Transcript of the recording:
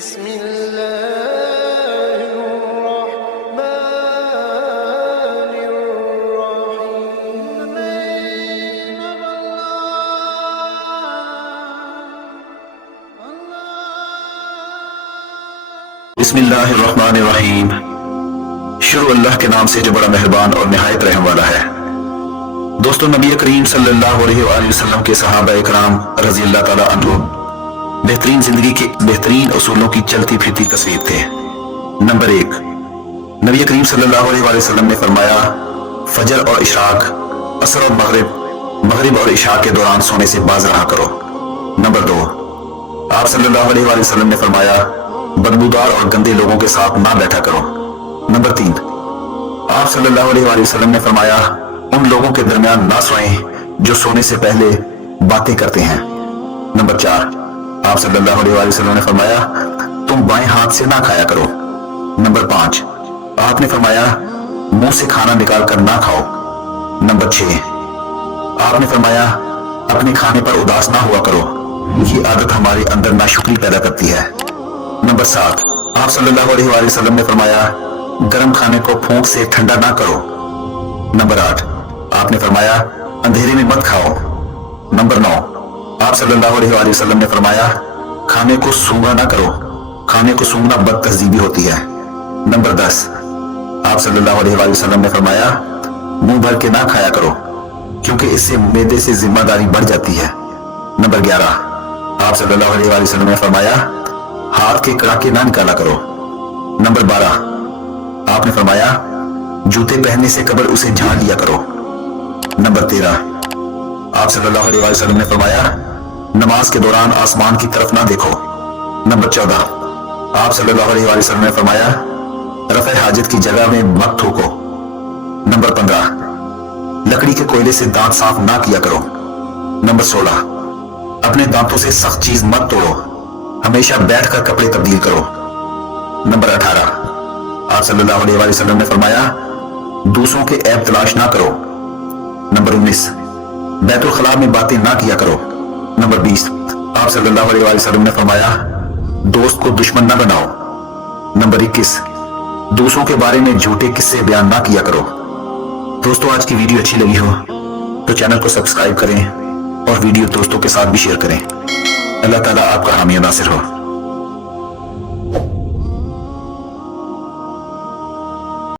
بسم الله الرحمن الرحيم. بسم اللہ الرحمن الرحیم. شروع اللہ کے نام سے جو بڑا مہربان اور نہایت رحم والا ہے. دوستو، نبی کریم صلی اللہ علیہ وآلہ وسلم کے صحابہ اکرام رضی اللہ تعالیٰ عنہ بہترین زندگی کے بہترین اصولوں کی چلتی پھرتی تصویر تھے. نمبر 1، نبی کریم صلی اللہ علیہ وآلہ وسلم نے فرمایا فجر اور اشراق، عصر اور مغرب اور عشاء کے دوران سونے سے باز رہا کرو. نمبر 2، آپ صلی اللہ علیہ وآلہ وسلم نے فرمایا بدبودار اور گندے لوگوں کے ساتھ نہ بیٹھا کرو. نمبر 3، آپ صلی اللہ علیہ وآلہ وسلم نے فرمایا ان لوگوں کے درمیان نہ سوئیں جو سونے سے پہلے باتیں کرتے ہیں. نمبر 4، آپ صلی اللہ علیہ وآلہ وسلم نے فرمایا تم بائیں ہاتھ سے نہ کھایا کرو. نمبر 5، آپ نے فرمایا منہ سے کھانا نکال کر نہ کھاؤ. نمبر 6، آپ نے فرمایا اپنے کھانے پر اداس نہ ہوا کرو، یہ عادت ہمارے اندر ناشکری پیدا کرتی ہے. نمبر 7، آپ صلی اللہ علیہ وآلہ وسلم نے فرمایا گرم کھانے کو پھونک سے ٹھنڈا نہ کرو. نمبر 8، آپ نے فرمایا اندھیرے میں مت کھاؤ. نمبر 9، آپ صلی اللہ علیہ وآلہ وسلم نے فرمایا کھانے کو سونگھا نہ کرو، کھانے کو سونگھنا بد تہذیبی ہوتی ہے. نمبر 10، آپ صلی اللہ علیہ وآلہ وسلم نے فرمایا منہ بھر کے نہ کھایا کرو کیونکہ اس سے معدے سے ذمہ داری بڑھ جاتی ہے. نمبر 11، آپ صلی اللہ علیہ وآلہ وسلم نے فرمایا ہاتھ کے کڑاکے نہ نکالا کرو. نمبر 12، آپ نے فرمایا جوتے پہننے سے قبل اسے جھاڑ لیا کرو. نمبر 13، آپ صلی اللہ علیہ وآلہ وسلم نے فرمایا نماز کے دوران آسمان کی طرف نہ دیکھو. نمبر 14، آپ صلی اللہ علیہ وآلہ وسلم نے فرمایا رفع حاجت کی جگہ میں مت تھوکو. نمبر 15، لکڑی کے کوئلے سے دانت صاف نہ کیا کرو. نمبر 16، اپنے دانتوں سے سخت چیز مت توڑو، ہمیشہ بیٹھ کر کپڑے تبدیل کرو. نمبر 18، آپ صلی اللہ علیہ وآلہ وسلم نے فرمایا دوسروں کے عیب تلاش نہ کرو. نمبر 19، بیت الخلاء میں باتیں نہ کیا کرو. نمبر 20، آپ صلی اللہ علیہ وآلہ وسلم نے فرمایا دوست کو دشمن نہ بناؤ. نمبر 21، دوسروں کے بارے میں جھوٹے قصے بیان نہ کیا کرو. دوستو، آج کی ویڈیو اچھی لگی ہو تو چینل کو سبسکرائب کریں اور ویڈیو دوستوں کے ساتھ بھی شیئر کریں. اللہ تعالیٰ آپ کا حامی و ناصر ہو.